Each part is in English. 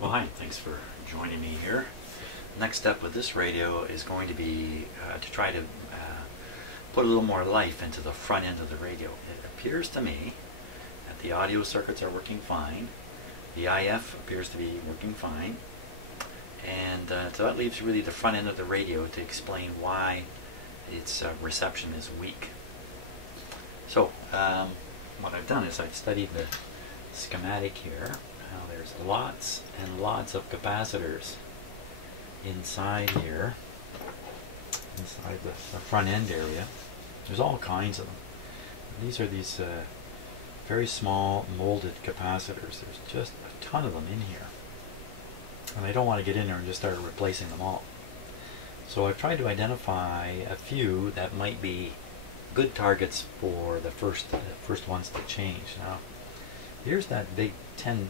Well, hi, thanks for joining me here. Next step with this radio is going to be to try to put a little more life into the front end of the radio. It appears to me that the audio circuits are working fine, the IF appears to be working fine, and so that leaves really the front end of the radio to explain why its reception is weak. So what I've done is I've studied the schematic here. Now there's lots and lots of capacitors inside here, inside the front end area. There's all kinds of them. These are these very small molded capacitors. There's just a ton of them in here. And I don't want to get in there and just start replacing them all. So I've tried to identify a few that might be good targets for the first ones to change. Now, here's that big 10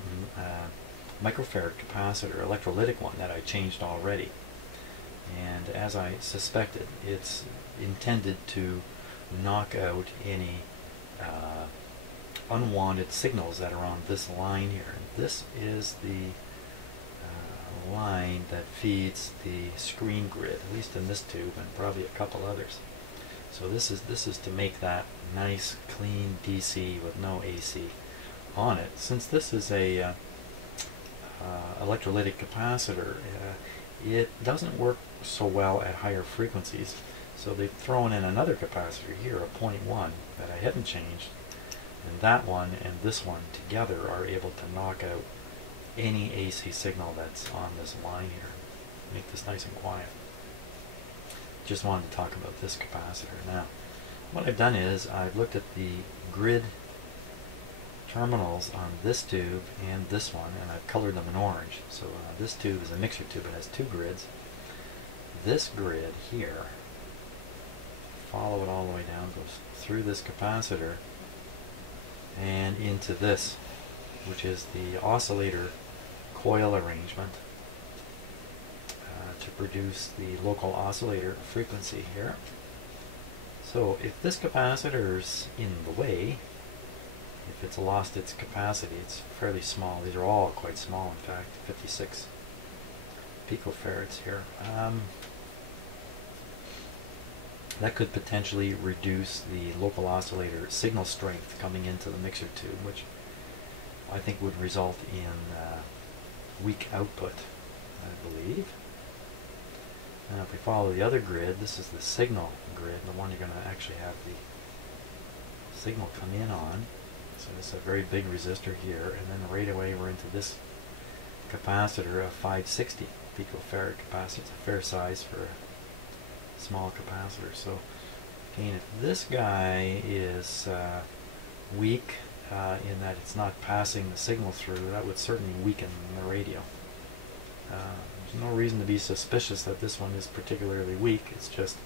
microfarad capacitor, electrolytic one, that I changed already. And as I suspected, it's intended to knock out any unwanted signals that are on this line here. And this is the line that feeds the screen grid, at least in this tube and probably a couple others. So this is to make that nice clean DC with no AC on it. Since this is a electrolytic capacitor, it doesn't work so well at higher frequencies, so they've thrown in another capacitor here, a 0.1 that I haven't changed, and that one and this one together are able to knock out any AC signal that's on this line here. Make this nice and quiet. Just wanted to talk about this capacitor. Now, what I've done is I've looked at the grid terminals on this tube and this one, and I've colored them in orange. So this tube is a mixer tube. It has two grids. This grid here, follow it all the way down, goes through this capacitor and into this, which is the oscillator coil arrangement to produce the local oscillator frequency here. So if this capacitor's in the way, if it's lost its capacity, it's fairly small. These are all quite small, in fact, 56 picofarads here. That could potentially reduce the local oscillator signal strength coming into the mixer tube, which I think would result in weak output, I believe. Now if we follow the other grid, this is the signal grid, the one you're going to actually have the signal come in on. So this is a very big resistor here, and then right away we're into this capacitor, a 560 picofarad capacitor. It's a fair size for a small capacitor. So again, if this guy is weak in that it's not passing the signal through, that would certainly weaken the radio. There's no reason to be suspicious that this one is particularly weak. It's just,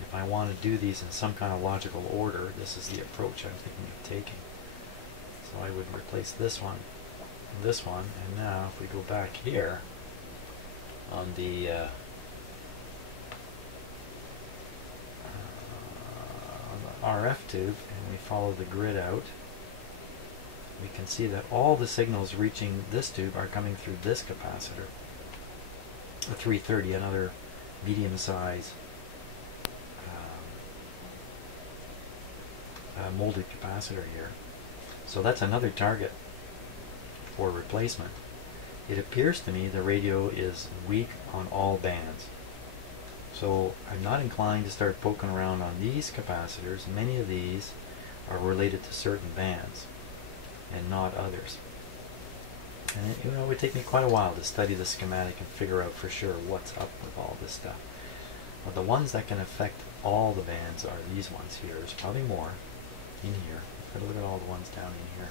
if I want to do these in some kind of logical order, this is the approach I'm thinking of taking. So I would replace this one and this one, and now if we go back here on the RF tube and we follow the grid out, we can see that all the signals reaching this tube are coming through this capacitor, a 330, another medium size molded capacitor here. So that's another target for replacement. It appears to me the radio is weak on all bands. So I'm not inclined to start poking around on these capacitors. Many of these are related to certain bands and not others. And it would take me quite a while to study the schematic and figure out for sure what's up with all this stuff. But the ones that can affect all the bands are these ones here. There's probably more in here. Look at all the ones down in here.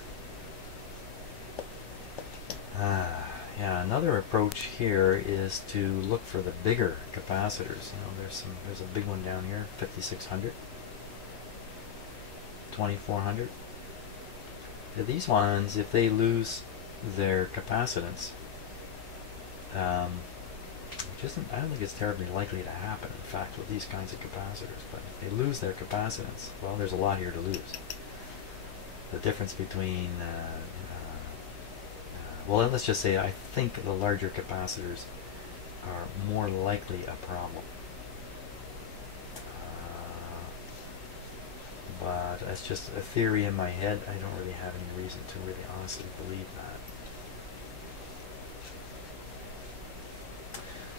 Yeah, another approach here is to look for the bigger capacitors. You know, there's a big one down here, 5600, 2400. These ones, if they lose their capacitance, I don't think it's terribly likely to happen, in fact, with these kinds of capacitors. But if they lose their capacitance, well, there's a lot here to lose. The difference between well, let's just say I think the larger capacitors are more likely a problem. But that's just a theory in my head. I don't really have any reason to really honestly believe that.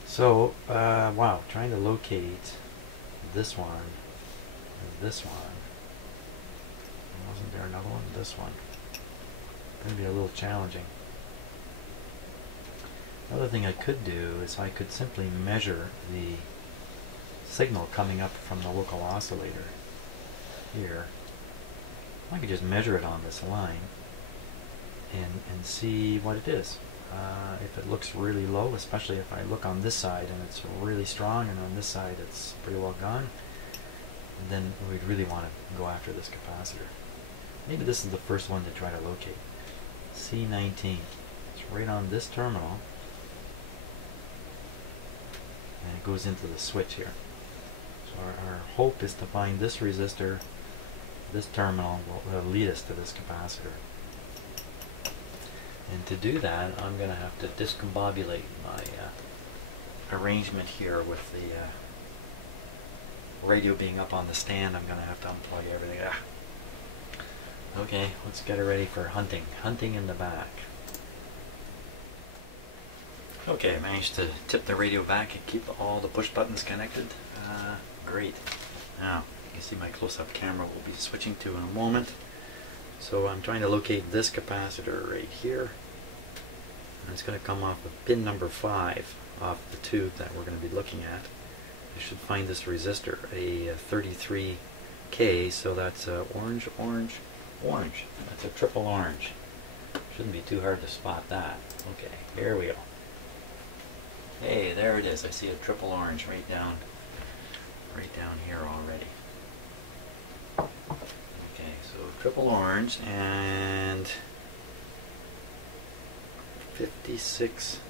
So, wow, trying to locate this one and this one. Wasn't there another one? This one. Going to be a little challenging. Another thing I could do is I could simply measure the signal coming up from the local oscillator here. I could just measure it on this line and see what it is. If it looks really low, especially if I look on this side and it's really strong, and on this side it's pretty well gone, then we'd really want to go after this capacitor. Maybe this is the first one to try to locate. C19. It's right on this terminal, and it goes into the switch here. So our hope is to find this resistor. This terminal will lead us to this capacitor. And to do that, I'm going to have to discombobulate my arrangement here with the radio being up on the stand. I'm going to have to unplug everything. Okay, let's get it ready for hunting. Hunting in the back. Okay, I managed to tip the radio back and keep all the push buttons connected. Great. Now, you can see my close-up camera will be switching to in a moment. So I'm trying to locate this capacitor right here. And it's going to come off of pin number 5 off the tube that we're going to be looking at. You should find this resistor, a 33K, so that's orange, orange, orange. That's a triple orange. Shouldn't be too hard to spot that. Okay, here we go. Hey, there it is. I see a triple orange right down here already. Okay, so triple orange and 56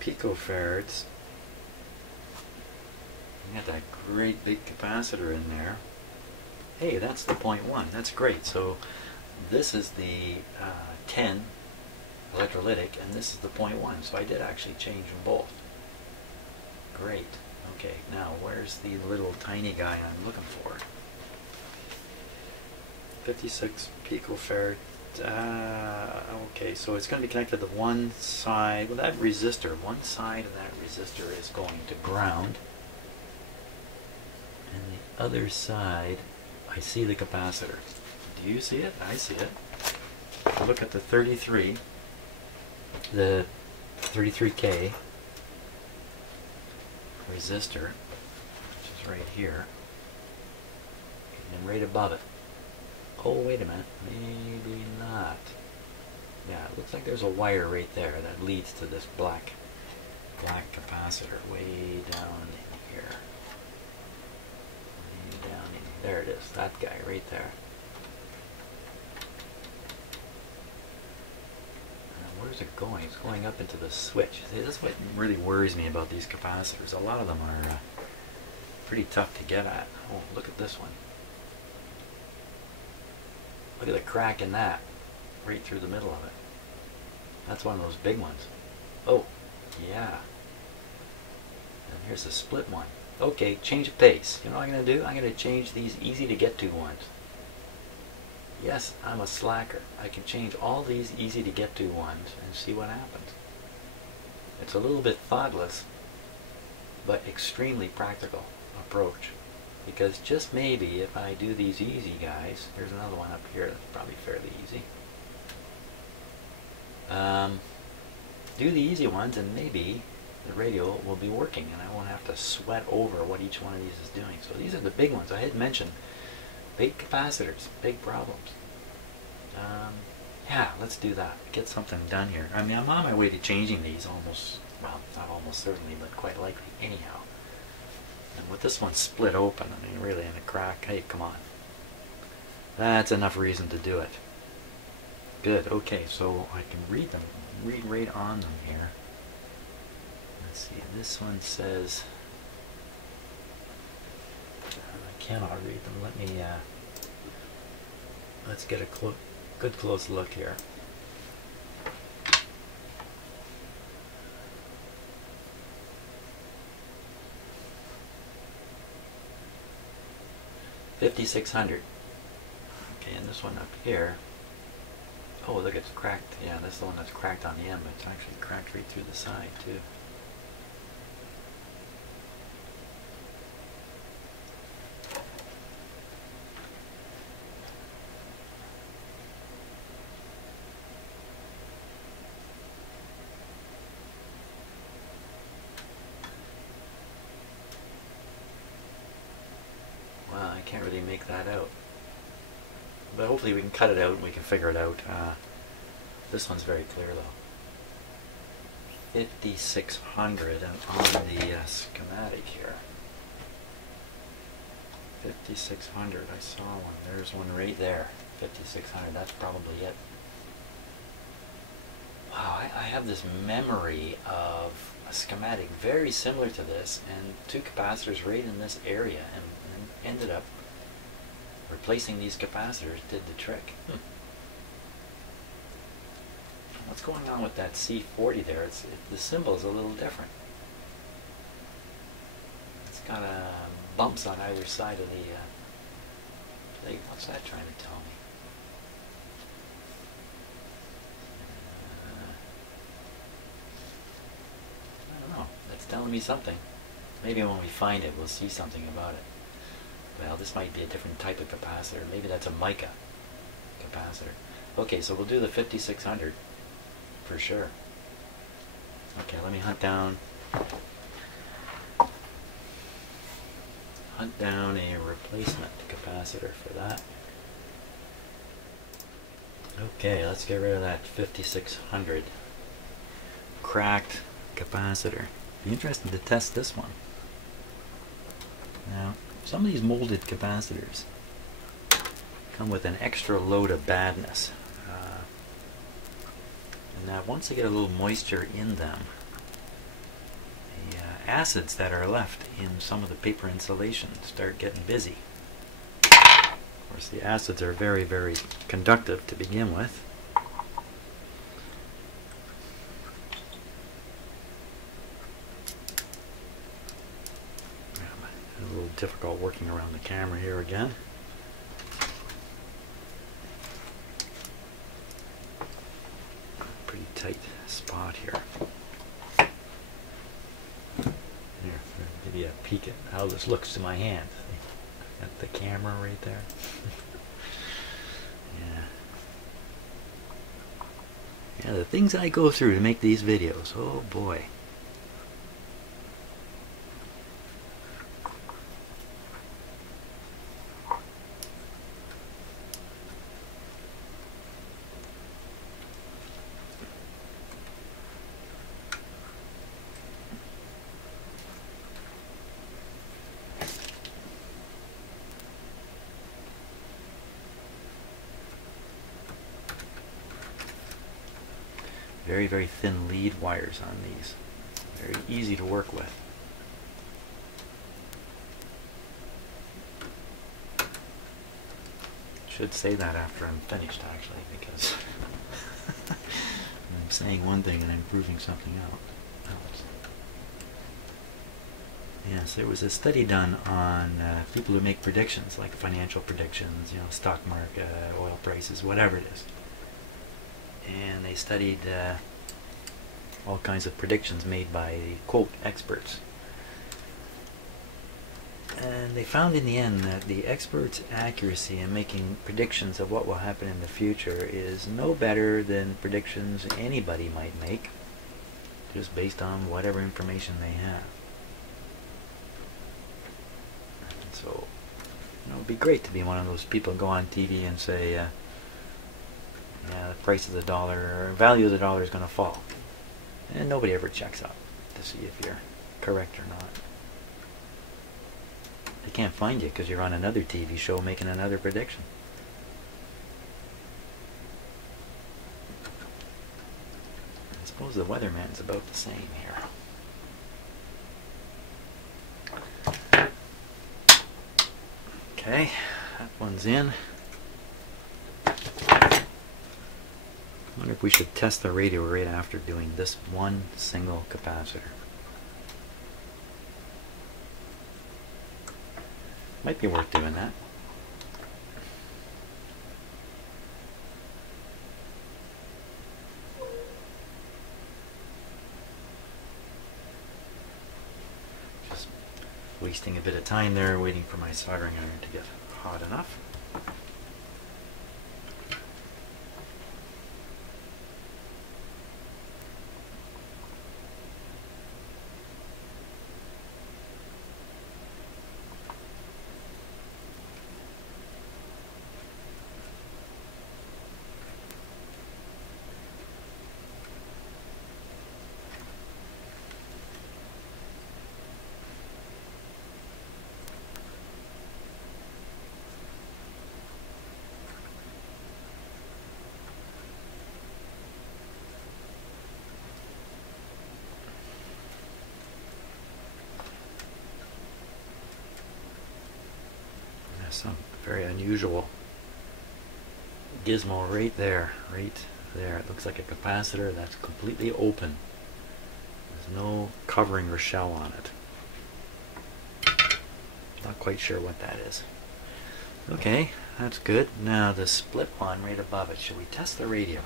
picofarads. You got that great big capacitor in there. Hey, that's the 0.1. That's great. So this is the 10 electrolytic, and this is the 0.1. So I did actually change them both. Great. Okay, now where's the little tiny guy I'm looking for? 56 picofarad. Okay, so it's going to be connected to one side. Well, that resistor, one side of that resistor is going to ground, and the other side, I see the capacitor. Do you see it? I see it. Look at the 33, the 33K resistor, which is right here, and right above it. Oh, wait a minute, maybe not. Yeah, it looks like there's a wire right there that leads to this black capacitor way down in here. Way down in, there it is, that guy right there. Where's it going? It's going up into the switch. See, that's what really worries me about these capacitors. A lot of them are pretty tough to get at. Oh, look at this one. Look at the crack in that, right through the middle of it. That's one of those big ones. Oh, yeah. And here's a split one. Okay, change of pace. You know what I'm going to do? I'm going to change these easy to get to ones. Yes, I'm a slacker. I can change all these easy to get to ones and see what happens. It's a little bit thoughtless, but extremely practical approach. Because just maybe if I do these easy guys, there's another one up here that's probably fairly easy. Do the easy ones and maybe the radio will be working and I won't have to sweat over what each one of these is doing. So these are the big ones. I had mentioned big capacitors, big problems. Yeah, let's do that. Get something done here. I mean, I'm on my way to changing these almost, well, not almost certainly, but quite likely anyhow. And with this one split open, I mean, really in a crack, hey, come on. That's enough reason to do it. Good, okay, so I can read them, read right on them here. Let's see, this one says, I cannot read them. Let me, let's get a good close look here. 5600. Okay, and this one up here, oh look, it's cracked. Yeah, that's the one that's cracked on the end, but it's actually cracked right through the side too. Wow, I can't really make that out. But hopefully we can cut it out and we can figure it out. This one's very clear though. 5600 on the schematic here. 5600, I saw one. There's one right there. 5600, that's probably it. Wow, I have this memory of a schematic very similar to this and two capacitors right in this area, and ended up replacing these capacitors did the trick. What's going on with that C40 there? The symbol is a little different. It's got bumps on either side of the plate. What's that trying to tell me? I don't know. That's telling me something. Maybe when we find it, we'll see something about it. Well, this might be a different type of capacitor. Maybe that's a mica capacitor. Okay, so we'll do the 5600 for sure. Okay, let me hunt down a replacement capacitor for that. Okay, let's get rid of that 5600 cracked capacitor. Be interested to test this one. Now, some of these molded capacitors come with an extra load of badness. And now once they get a little moisture in them, the acids that are left in some of the paper insulation start getting busy. Of course, the acids are very, very conductive to begin with. A little difficult working around the camera here again. Pretty tight spot here. Here, give you a peek at how this looks to my hand. Got the camera right there. Yeah, the things I go through to make these videos, oh boy. Very, very thin lead wires on these. Very easy to work with. Should say that after I'm finished, actually, because I'm saying one thing and I'm proving something else. Yes, there was a study done on people who make predictions, like financial predictions, you know, stock market, oil prices, whatever it is. And they studied all kinds of predictions made by, quote, experts. And they found in the end that the experts' accuracy in making predictions of what will happen in the future is no better than predictions anybody might make, just based on whatever information they have. And so, you know, it'd be great to be one of those people who go on TV and say, yeah, the price of the dollar or value of the dollar is going to fall. And nobody ever checks up to see if you're correct or not. They can't find you because you're on another TV show making another prediction. I suppose the weatherman's about the same here. Okay, that one's in. I wonder if we should test the radio right after doing this one single capacitor. Might be worth doing that. wasting a bit of time there waiting for my soldering iron to get hot enough. Some very unusual gizmo right there, It looks like a capacitor that's completely open. There's no covering or shell on it. Not quite sure what that is. Okay, that's good. Now the split one right above it. Should we test the radio?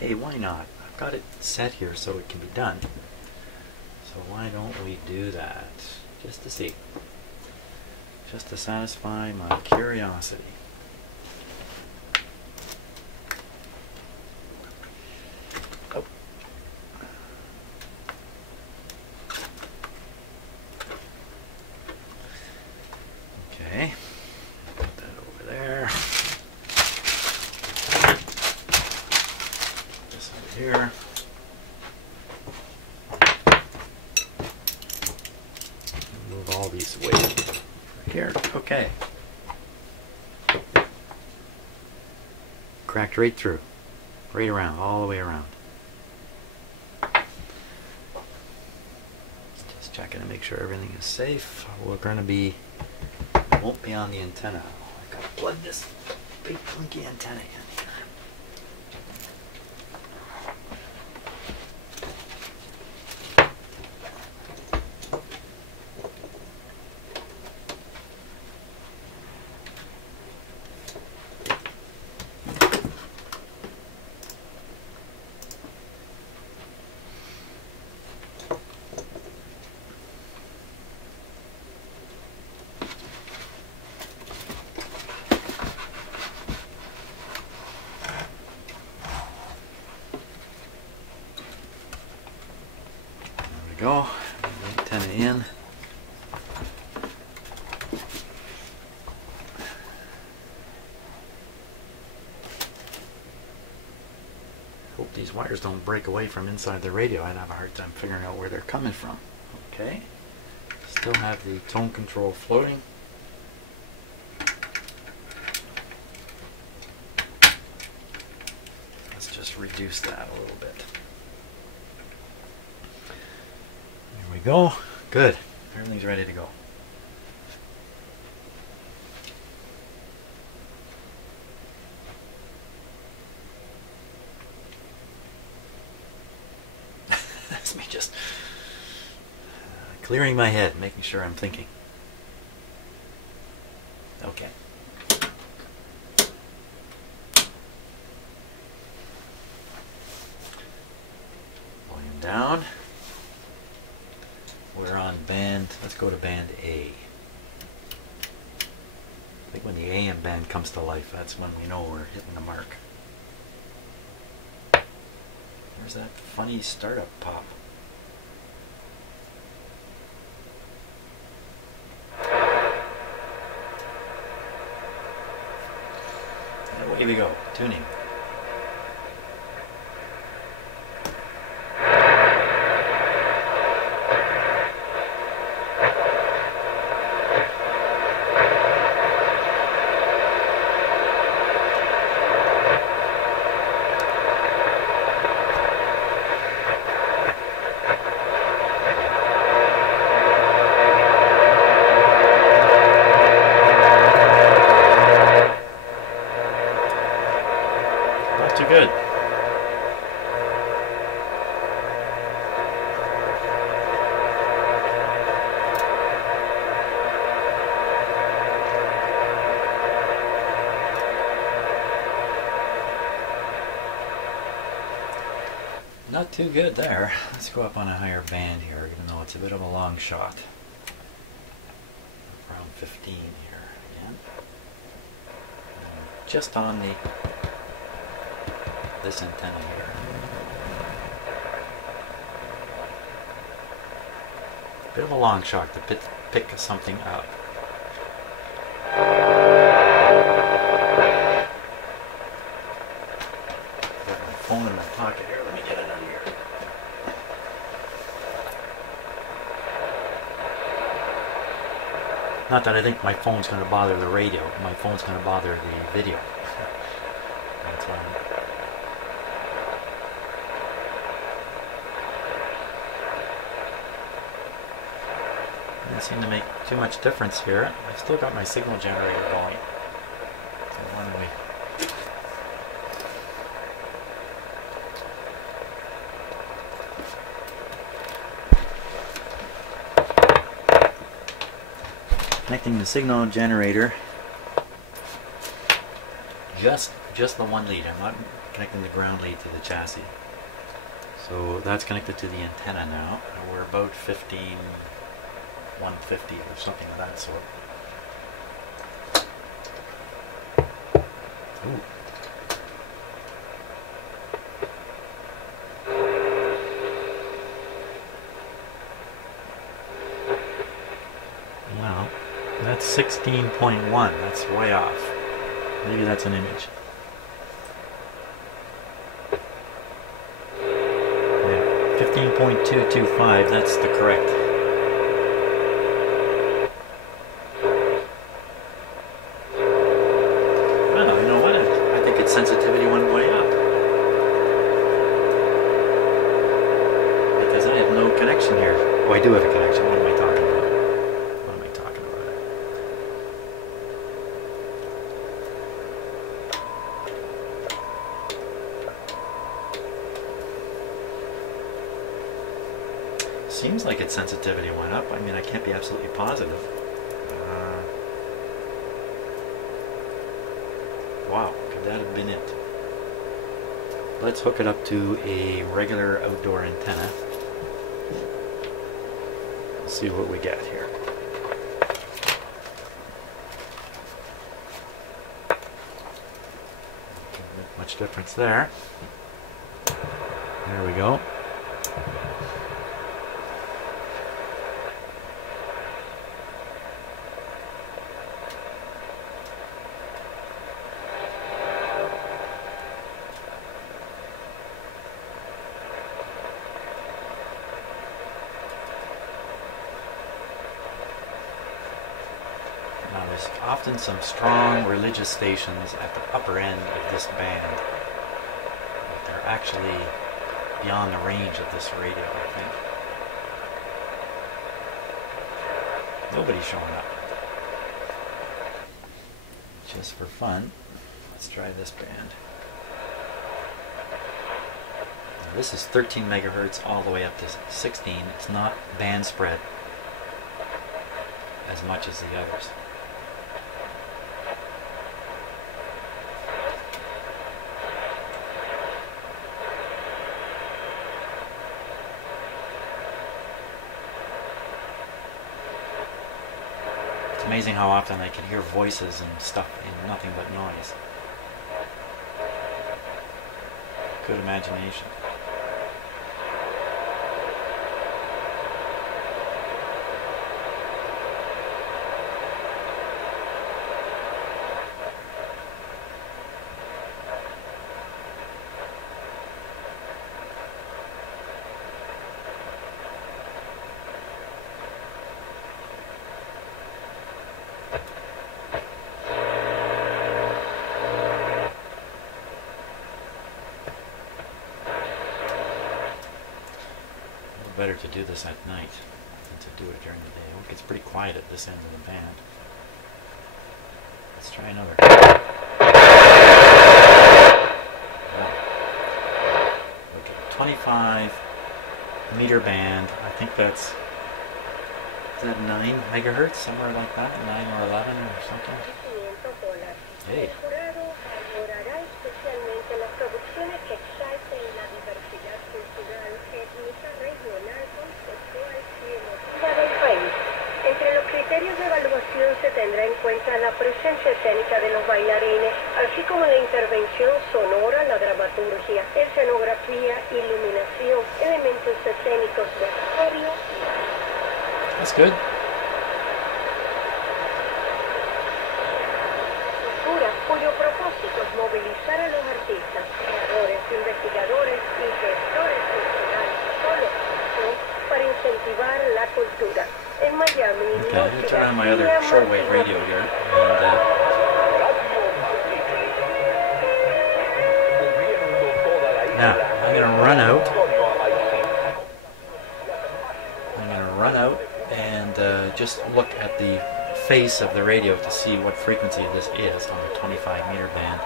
Hey, why not? I've got it set here so it can be done. So why don't we do that? Just to see. Just to satisfy my curiosity. Oh. Okay. Put that over there. This over here. Move all these away. Here, okay. Cracked right through, right around, all the way around. Just checking to make sure everything is safe. We're going to be, won't be on the antenna. I gotta plug this big clunky antenna in here. Go, antenna in. Hope these wires don't break away from inside the radio. I'd have a hard time figuring out where they're coming from. Okay, still have the tone control floating. Let's just reduce that a little bit. There we go. Good. Everything's ready to go. That's me just clearing my head, making sure I'm thinking. Okay. Volume down. We're on band, let's go to band A. I think when the AM band comes to life, that's when we know we're hitting the mark. Where's that funny startup pop? And away we go, tuning. Too good. Not too good there. Let's go up on a higher band here, even though it's a bit of a long shot. around 15 here again. And just on this antenna here. Bit of a long shot to pick something up. Got my phone in my pocket here. Let me get it out of here. Not that I think my phone's going to bother the radio. My phone's going to bother the video. That's why. Doesn't seem to make too much difference here. I've still got my signal generator going. So why don't we... Connecting the signal generator, just the one lead. I'm not connecting the ground lead to the chassis. So that's connected to the antenna now. And we're about 150 or something of that sort. Ooh. Well, that's 16.1. That's way off. Maybe that's an image. Yeah, 15.225. That's the correct. Well, you know what? I think its sensitivity went way up. Because I have no connection here. Oh, I do have a connection. What am I talking about? Seems like its sensitivity went up. I mean, I can't be absolutely positive. Wow, could that have been it? Let's hook it up to a regular outdoor antenna. Let's see what we get here. Can't make much difference there. There we go. Now there's often some strong religious stations at the upper end of this band, but they're actually beyond the range of this radio, I think. Nobody's showing up. Just for fun, let's try this band. Now this is 13 megahertz all the way up to 16. It's not band spread as much as the others. It's amazing how often I can hear voices and stuff in nothing but noise. Good imagination. Better to do this at night than to do it during the day. It gets pretty quiet at this end of the band. Let's try another. Okay, 25 meter band. I think that's, is that 9 megahertz, somewhere like that, 9 or 11 or something. Hey. Entre los criterios de evaluación escénica de los bailarines, así como la intervención sonora, la dramaturgia, escenografía, iluminación, elementos escénicos de vestuario. That's good. Cuyo propósito es movilizar a los artistas, creadores, investigadores y gestores culturales solo para incentivar la cultura. En Miami, okay, I'm going to turn on my other shortwave radio here. And, now, I'm going to run out. I'm going to run out and just look at the face of the radio to see what frequency this is on the 25-meter band.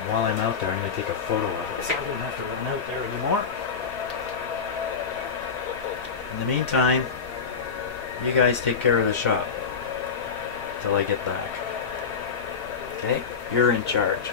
And while I'm out there, I'm going to take a photo of it so I don't have to run out there anymore. In the meantime, you guys take care of the shop till I get back. Okay? You're in charge.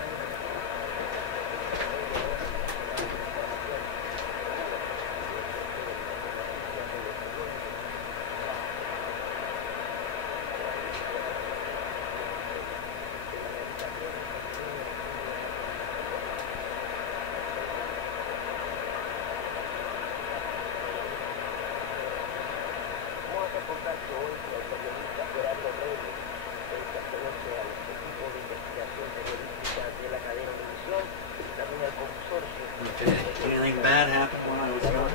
Anything bad happened when I was gone?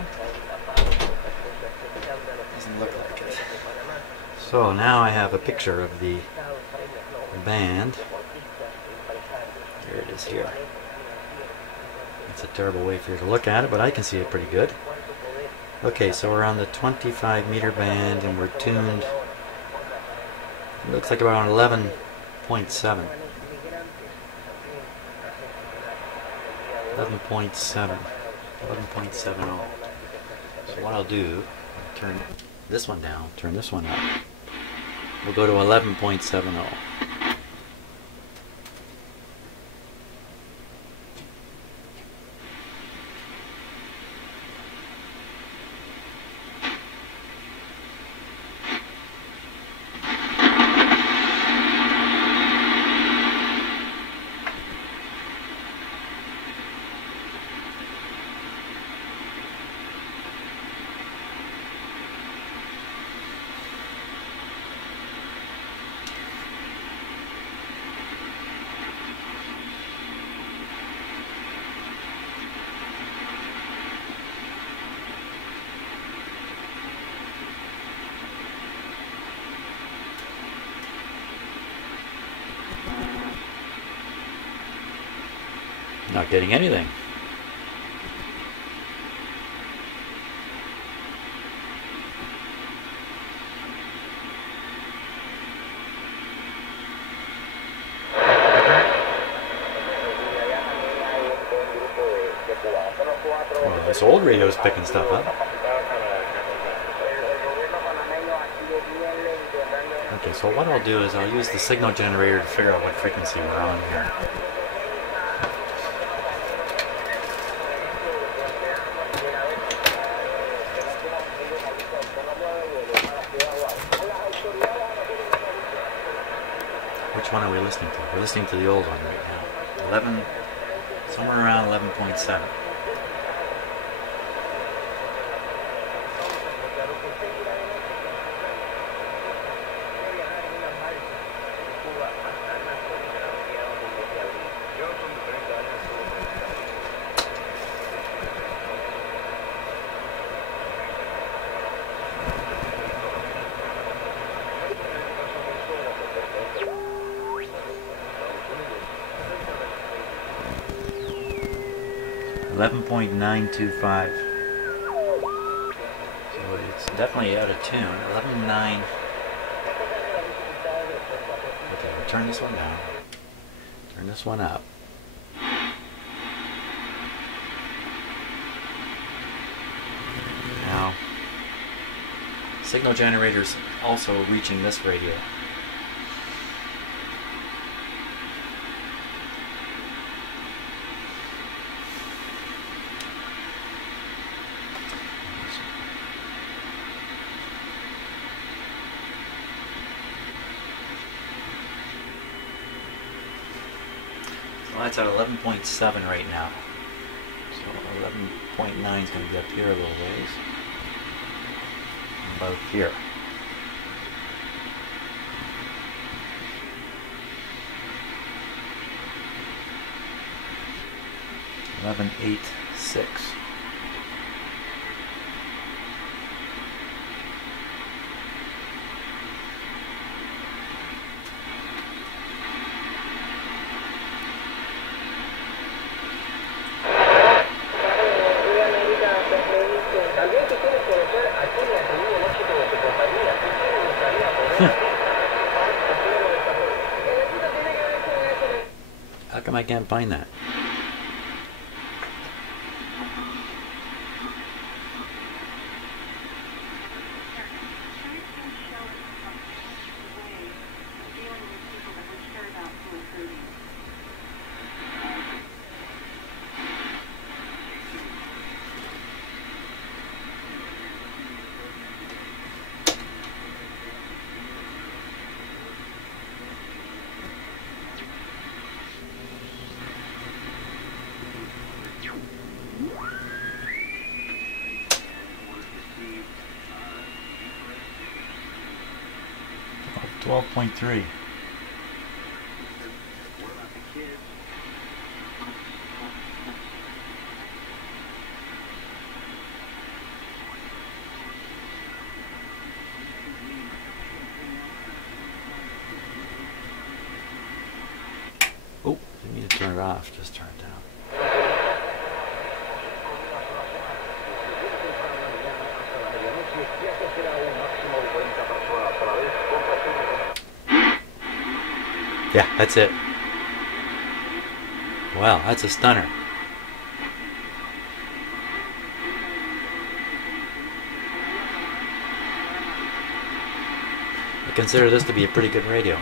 Doesn't look like it. So now I have a picture of the band. There it is here. It's a terrible way for you to look at it, but I can see it pretty good. Okay, so we're on the 25-meter band and we're tuned, it looks like around 11.7. 11.7. 11.70. So what I'll do, turn this one down, turn this one up. We'll go to 11.70. Not getting anything. Well, this old radio is picking stuff up. Okay, so what I'll do is I'll use the signal generator to figure out what frequency we're on here. Which one are we listening to? We're listening to the old one right now. 11, somewhere around 11.7. $11.925. So it's definitely out of tune. 11.9. Okay, we'll turn this one down. Turn this one up. Now, signal generators also reaching this radio. Well, that's at 11.7 right now. So 11.9 is going to be up here a little ways. About here. 11.86. How come I can't find that? Oh, 12.3. Oh, didn't mean to turn it off, just turn it down. Yeah, that's it. Wow, that's a stunner. I consider this to be a pretty good radio.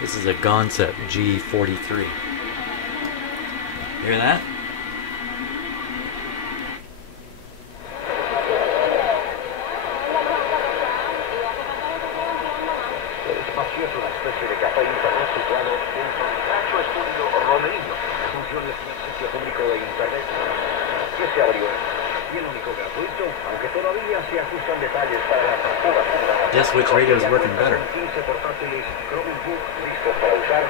This is a Gonset G43. Hear that? Es una especie de café internet situado dentro de un ancho estudio romerino de funciones en el sitio público de internet que se abrió y el único gratuito, aunque todavía se ajustan detalles para la factura. Guess which radio is working better? 15 portátiles Chromebook listos para usar.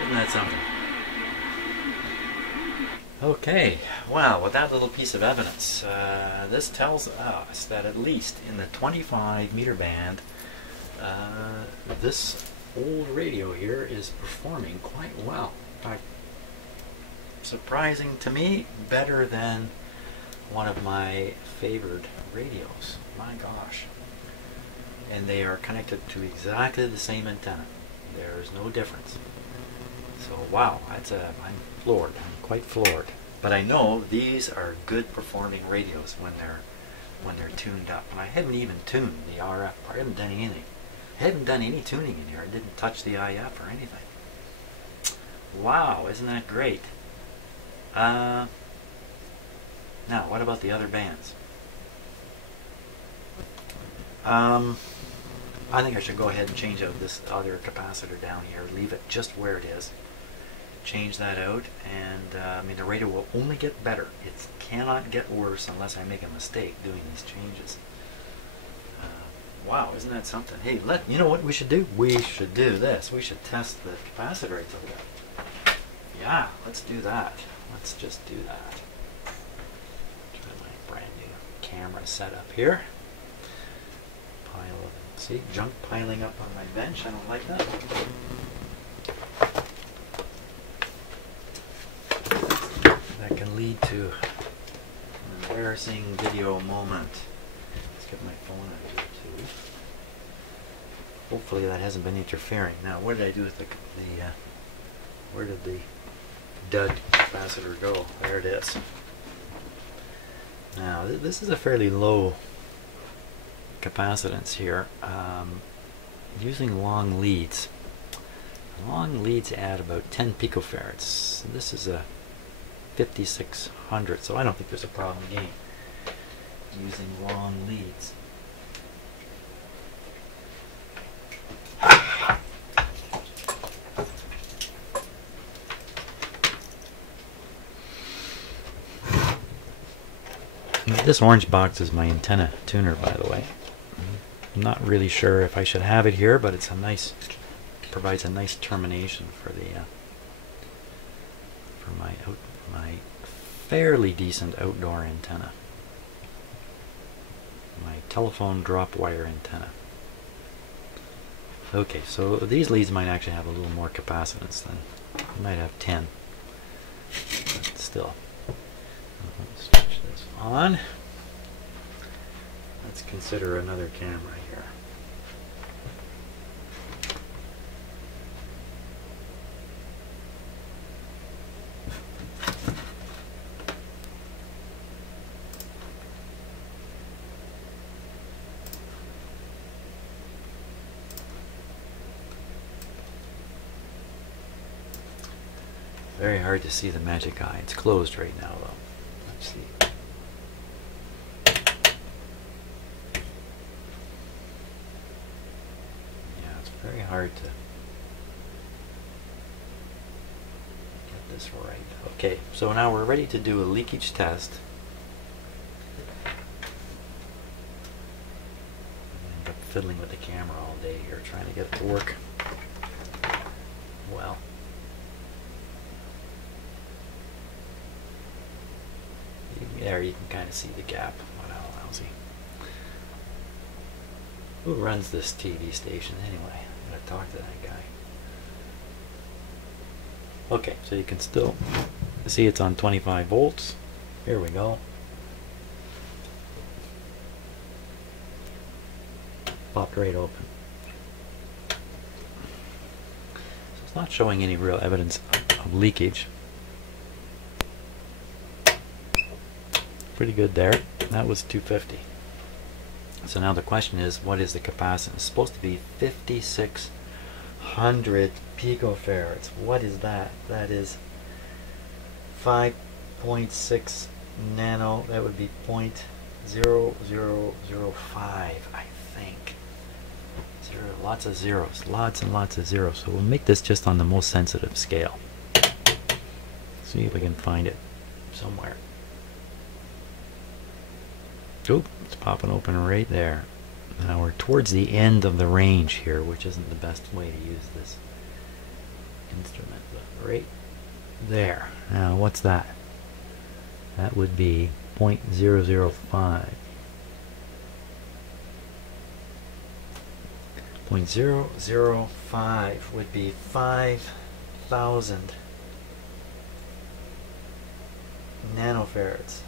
Isn't that something? Okay, well, with that little piece of evidence, this tells us that at least in the 25 meter band, this old radio here is performing quite well. In fact, surprising to me, better than one of my favored radios. My gosh. And they are connected to exactly the same antenna. There's no difference. So wow, I'm floored. I'm quite floored. But I know these are good performing radios when they're tuned up. And I haven't even tuned the RF part. I haven't done anything. I haven't done any tuning in here. I didn't touch the IF or anything. Wow, isn't that great? Now, what about the other bands? I think I should go ahead and change out this other capacitor down here. Leave it just where it is. Change that out, and I mean, the radio will only get better. It cannot get worse unless I make a mistake doing these changes. Wow, isn't that something? Hey, you know what we should do? We should do this. We should test the capacitor it's hooked up. Yeah, let's do that. Let's just do that. Try my brand new camera setup here. Pile of, see, junk piling up on my bench. I don't like that. That can lead to an embarrassing video moment. Let's get my phone out here too. Hopefully that hasn't been interfering. Now, what did I do with the where did the dud capacitor go? There it is. Now, this is a fairly low capacitance here. Using long leads. Long leads add about 10 picofarads. So this is a 5600, so I don't think there's a problem again. using long leads. This orange box is my antenna tuner, by the way. I'm not really sure if I should have it here, but it's a nice, provides a nice termination for the for my fairly decent outdoor antenna, my telephone drop wire antenna. Okay, so these leads might actually have a little more capacitance than, you might have 10, but still. Let's switch this on. Let's consider another camera here. Very hard to see the magic eye. It's closed right now, though. Let's see. Yeah, it's very hard to get this right. Okay, so now we're ready to do a leakage test. I end up fiddling with the camera all day here, trying to get it to work well. There you can kind of see the gap. What lousy. Who runs this TV station anyway? I'm going to talk to that guy. Okay, so you can still see it's on 25 volts. Here we go. Popped right open. So it's not showing any real evidence of leakage. Pretty good there. That was 250. So now the question is, what is the capacitance? It's supposed to be 5600 picofarads. What is that? That is 5.6 nano. That would be 0.0005, I think. Lots of zeros. Lots and lots of zeros. So we'll make this just on the most sensitive scale. See if we can find it somewhere. Oh, it's popping open right there. Now we're towards the end of the range here, which isn't the best way to use this instrument, but right there. Now what's that? That would be 0.005. 0.005 would be 5,000 nanofarads.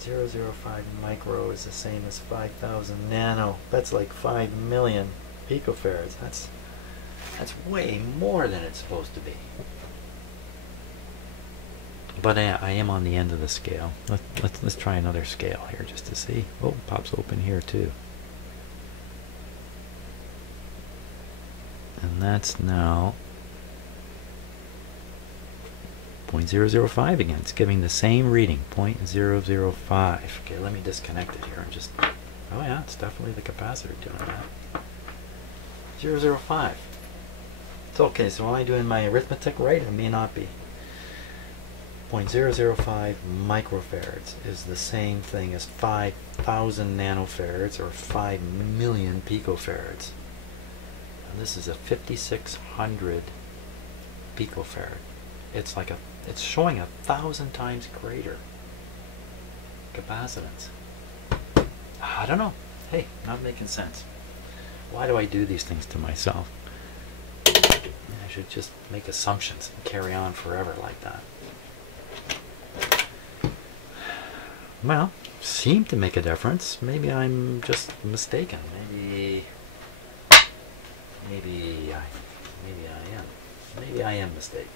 0.005 micro is the same as 5,000 nano. That's like 5 million picofarads. That's way more than it's supposed to be. But I am on the end of the scale. Let's try another scale here just to see. Oh, pops open here too. And that's now 0.005 again. It's giving the same reading, 0.005. Okay, let me disconnect it here and just... Oh yeah, it's definitely the capacitor doing that. 0.005. It's okay, so am I doing my arithmetic right? It may not be. 0.005 microfarads is the same thing as 5,000 nanofarads or 5 million picofarads. And this is a 5600 picofarad. It's like it's showing 1,000 times greater capacitance. I don't know. Hey, not making sense. Why do I do these things to myself? I should just make assumptions and carry on forever like that. Well, seem to make a difference. Maybe I'm just mistaken. Maybe I am mistaken.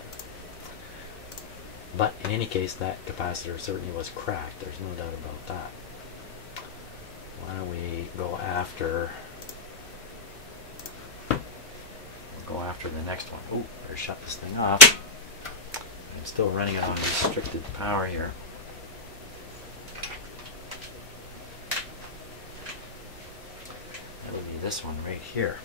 But in any case, that capacitor certainly was cracked. There's no doubt about that. Why don't we go after the next one? Oh, better shut this thing off. I'm still running it on restricted power here. this one right here.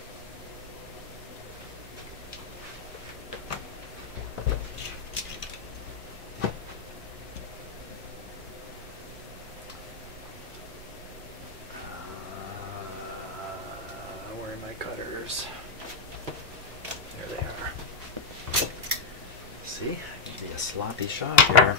Where are my cutters? There they are. See, I can be a sloppy shot here.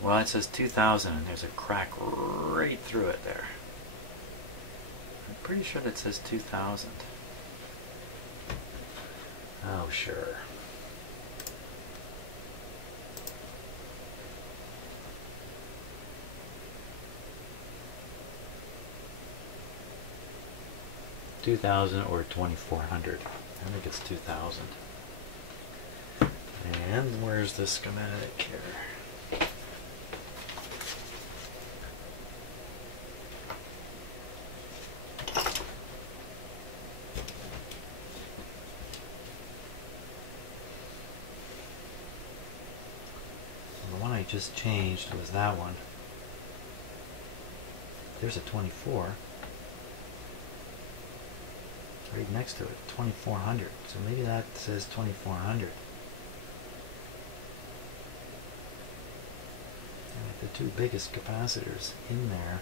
Well, it says 2000 and there's a crack right through it there. I'm pretty sure that says 2000. Oh, sure. $2,000 or 2,400. I think it's 2,000. And where's the schematic here? I just changed was that one. There's a 24 right next to it, 2400. So maybe that says 2400. And the two biggest capacitors in there.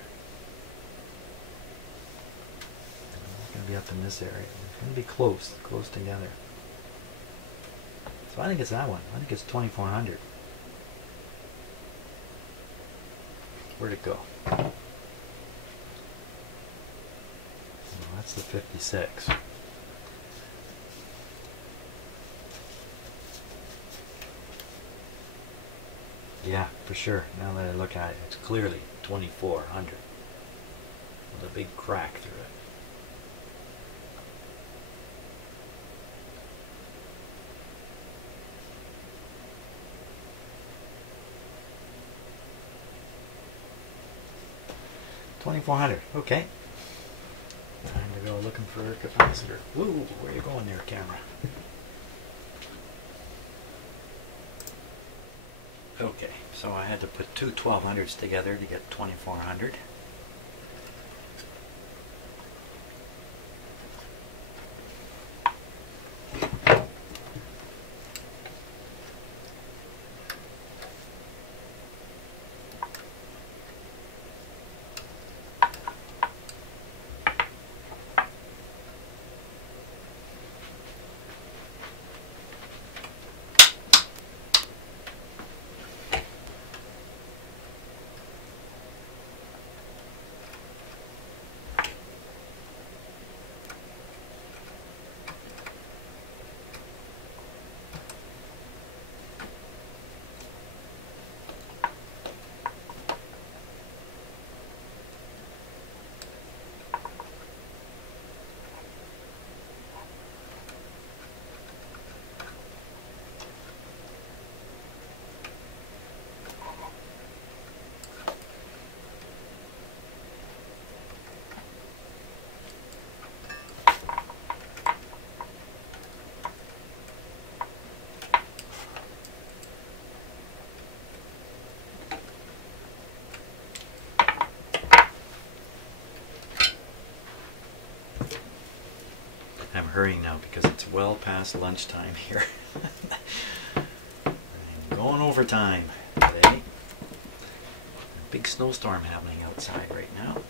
They're going to be up in this area. It's going to be close together. So I think it's that one. I think it's 2400. Where'd it go? Oh, that's the 56. Yeah, for sure. Now that I look at it, it's clearly 2400 with a big crack through it. $2,400. Okay. Time to go looking for a capacitor. Woo! Where you going there, camera? Okay, so I had to put two 1200s together to get 2400. I'm hurrying now because it's well past lunchtime here. I'm going overtime today. A big snowstorm happening outside right now.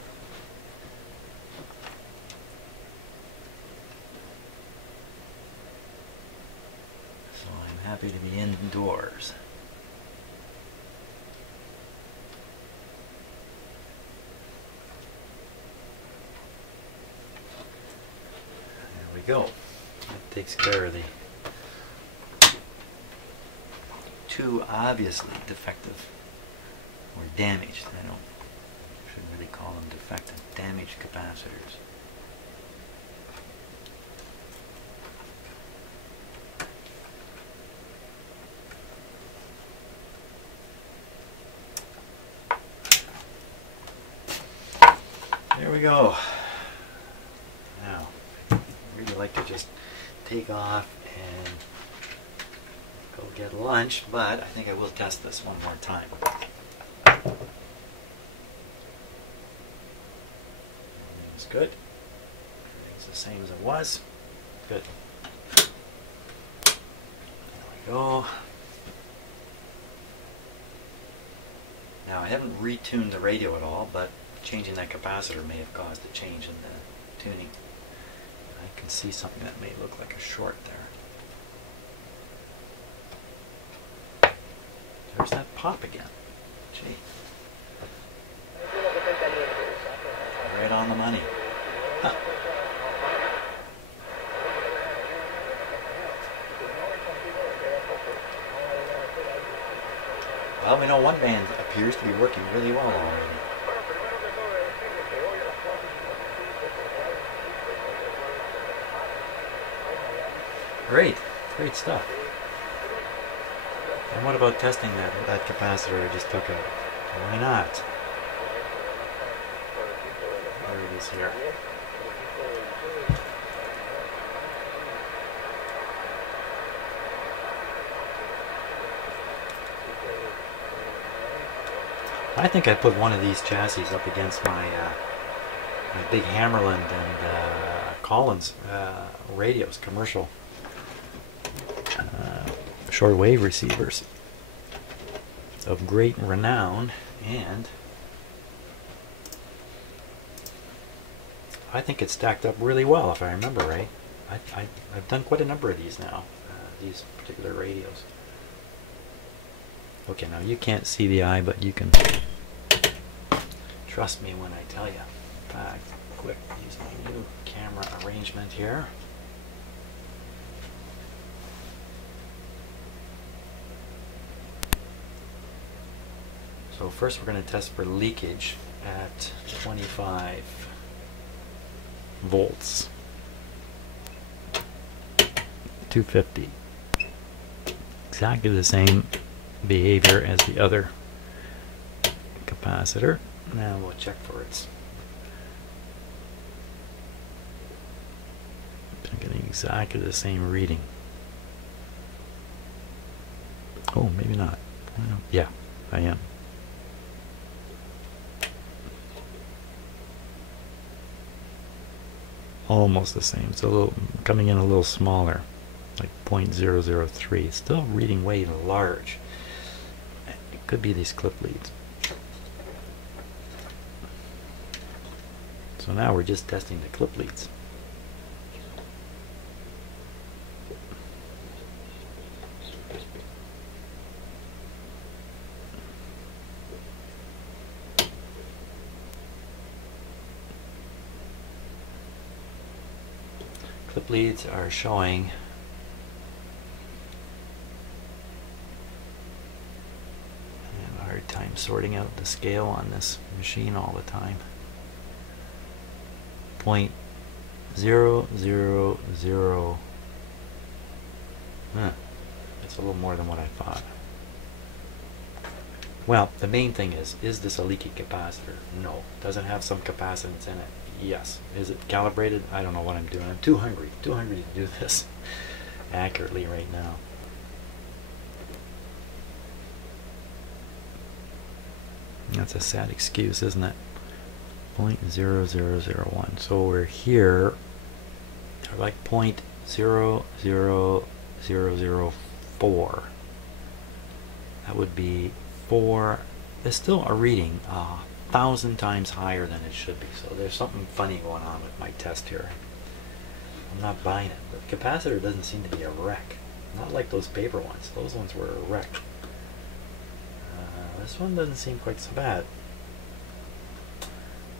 So I'm happy to be indoors. Go. That takes care of the two obviously defective or damaged, I shouldn't really call them defective, damaged capacitors. we go. Now, I really like to just take off and go get lunch, but I think I will test this one more time. Everything's good. Everything's the same as it was. Good. There we go. Now I haven't retuned the radio at all, but changing that capacitor may have caused a change in the tuning. I can see something that may look like a short there. There's that pop again. Gee. Right on the money. Huh. Well, we know one band appears to be working really well already. Great, great stuff. And what about testing that capacitor I just took out? Why not? There it is here. I think I put one of these chassis up against my big Hammerland and Collins radios, commercial shortwave receivers of great renown, and I think it stacked up really well, if I remember right. I've done quite a number of these now, these particular radios. Okay, now you can't see the eye, but you can trust me when I tell you. In fact, quick, use my new camera arrangement here. So first we're going to test for leakage at 25 volts. 250. Exactly the same behavior as the other capacitor. Now we'll check for its. I'm getting exactly the same reading. Oh, maybe not. Yeah, I am. Almost the same. It's a little coming in a little smaller, like 0.003. It's still reading way large. It could be these clip leads. So now we're just testing the clip leads. Clip leads are showing I have a hard time sorting out the scale on this machine all the time. 0.000. That's a little more than what I thought. Well, the main thing is this a leaky capacitor? No. Does it have some capacitance in it? Yes. Is it calibrated? I don't know what I'm doing. I'm too hungry to do this accurately right now. That's a sad excuse, isn't it? 0.0001. So we're here, or like 0.00004. That would be 4. It's still a reading 1,000 times higher than it should be. So there's something funny going on with my test here. I'm not buying it. The capacitor doesn't seem to be a wreck. Not like those paper ones. Those ones were a wreck. This one doesn't seem quite so bad.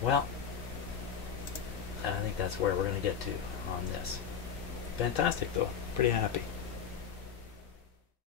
Well, I think that's where we're going to get to on this. Fantastic though. Pretty happy.